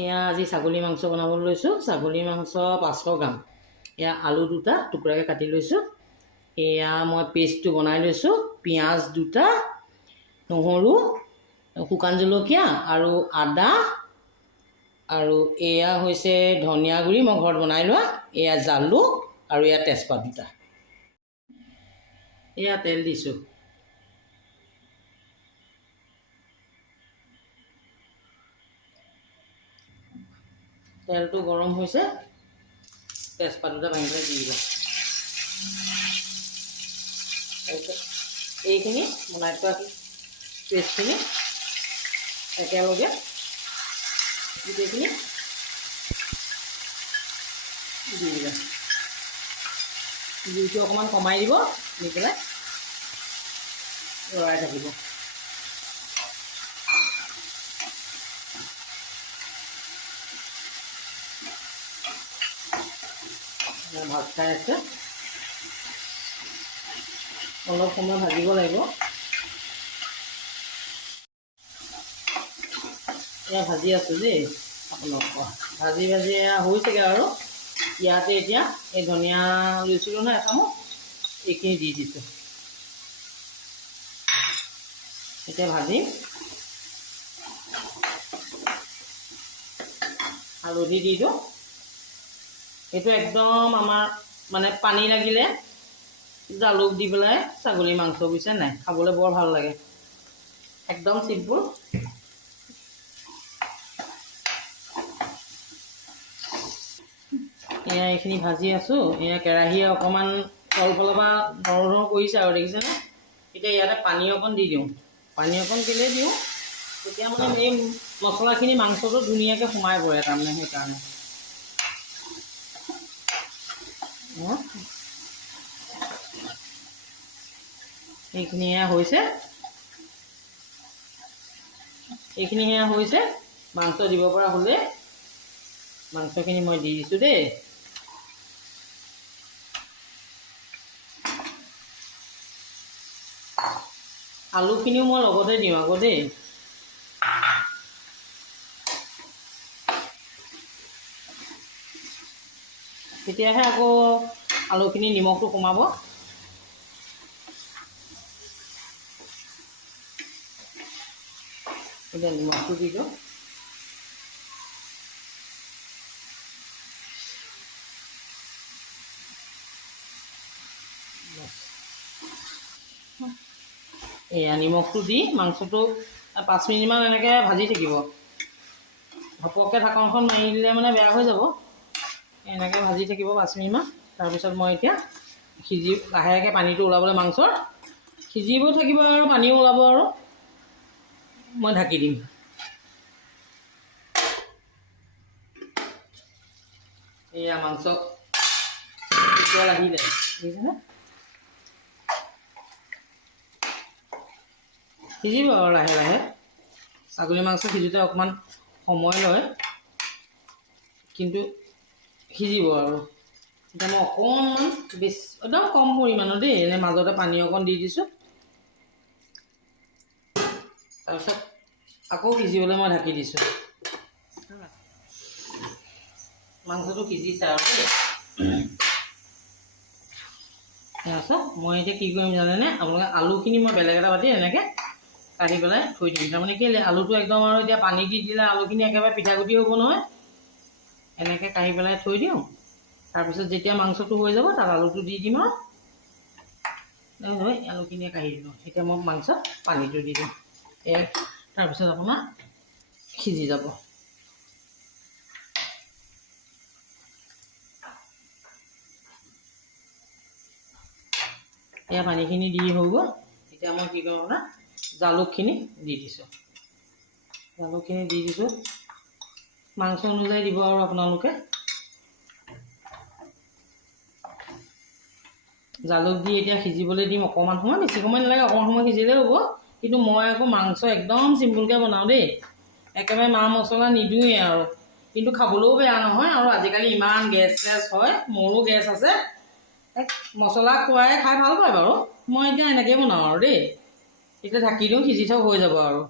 এয়া আজি ছাগলী মাংস বনাবলৈ লৈছোঁ। ছাগলী মাংস 500 গ্ৰাম। এয়া আলু দুটা টুকুৰাকৈ কাটি লৈছোঁ। এয়া মই পেষ্টটো বনাই লৈছোঁ। পিঁয়াজ দুটা, নহৰু, শুকান জলকীয়া আৰু আদা, আৰু এয়া হৈছে ধনিয়া গুড়ি মই ঘৰত বনাই লোৱা, এয়া জালুক আৰু এয়া তেজপাত দুটা। এয়া তেল দিছোঁ। তেলটো গৰম হৈছে, তেজপাত দুটা ভাঙি পেলাই দি দিবা। তাৰপিছত এইখিনি বনাই থোৱা পেষ্টখিনি একেলগে গোটেইখিনি দি দিবা। জুইটো অকণমান কমাই দিব, দি পেলাই লৰাই থাকিব। ভাত খাই আছে, অলপ সময় ভাজিব লাগিব। এয়া ভাজি আছোঁ দেই আপোনালোকৰ, ভাজি ভাজি এয়া হৈছেগৈ আৰু। ইয়াতে এতিয়া এই ধনিয়া লৈছিলোঁ নহয় এচামুচ, এইখিনি দি দিছোঁ। এতিয়া ভাজিম। হালধি দি দিওঁ। এইটো একদম আমাৰ মানে পানী লাগিলে জালুক দি পেলাই ছাগলী মাংস, বুজিছে নাই, খাবলৈ বৰ ভাল লাগে। একদম চিম্পুল। এয়া এইখিনি ভাজি আছোঁ। এয়া কেৰাহীয়ে অকণমান তলফালৰ পৰা ধৰ কৰিছে আৰু, দেখিছেনে? এতিয়া ইয়াতে পানী অকণ দি দিওঁ। পানী অকণ কেলৈ দিওঁ, তেতিয়া মানে এই মছলাখিনি মাংসটো ধুনীয়াকৈ সোমাই পৰে, তাৰমানে সেইকাৰণে। এইখিনি এয়া হৈছে, এইখিনি সেয়া হৈছে। মাংস দিব পৰা হ'লে মাংসখিনি মই দি দিছোঁ দেই। আলুখিনিও মই লগতে দিওঁ আকৌ দেই। তেতিয়াহে আকৌ আলুখিনি নিমখটো সোমাব। এতিয়া নিমখটো দি দিওঁ। এয়া নিমখটো দি মাংসটো 5 মিনিটমান এনেকৈ ভাজি থাকিব। ঘপককৈ ঢাকনখন মাৰি দিলে মানে বেয়া হৈ যাব। এনেকৈ ভাজি থাকিব 5 মিনিটমান। তাৰপিছত মই এতিয়া লাহেকৈ পানীটো ওলাবলৈ মাংসৰ সিজিবও থাকিব আৰু পানীও ওলাব, আৰু মই ঢাকি দিম। এয়া মাংস উতল আহিলে, দেখিছেনে? সিজিব আৰু লাহে লাহে। ছাগলী মাংস সিজোতে অকণমান সময় লয়, কিন্তু সিজিব আৰু। এতিয়া মই অকণমান একদম কম পৰিমাণৰ দেই, এনে মাজতে পানী অকণ দি দিছোঁ। তাৰপিছত আকৌ সিজিবলৈ মই ঢাকি দিছোঁ। মাংসটো সিজিছে আৰু দেই। তাৰপিছত মই এতিয়া কি কৰিম জানেনে? আপোনালোকে আলুখিনি মই বেলেগ এটা বাটি এনেকৈ কাঢ়ি পেলাই থৈ দিম। তাৰমানে কেলৈ, আলুটো একদম আৰু এতিয়া পানী দি দিলে আলুখিনি একেবাৰে পিঠাগুটি হ'ব নহয়। এনেকৈ কাঢ়ি পেলাই থৈ দিওঁ। তাৰপিছত যেতিয়া মাংসটো হৈ যাব, তাত আলুটো দি দিম আৰু আলুখিনিয়ে কাঢ়ি দিলোঁ। এতিয়া মই মাংসত পানীটো দি দিম। তাৰপিছত আপোনাৰ সিজি যাব। এয়া পানীখিনি দি হৈ গ'ল। এতিয়া মই কি কৰোঁ আপোনাৰ জালুকখিনি দি দিছোঁ। জালুকখিনি দি দিছোঁ। মাংস অনুযায়ী দিব আৰু আপোনালোকে। জালুক দি এতিয়া সিজিবলৈ দিম অকণমান সময়, বেছি সময় নালাগে, অকণমান সময় সিজিলেই হ'ব। কিন্তু মই আকৌ মাংস একদম চিম্পুলকৈ বনাওঁ দেই, একেবাৰে মা মছলা নিদিওঁৱেই আৰু। কিন্তু খাবলৈও বেয়া নহয়, আৰু আজিকালি ইমান গেছ হয়, মোৰো গেছ আছে। মছলা খুৱাই খাই ভাল পায় বাৰু। মই এতিয়া এনেকৈয়ে বনাওঁ আৰু দেই। এতিয়া ঢাকি দিওঁ, সিজি থওক, হৈ যাব আৰু।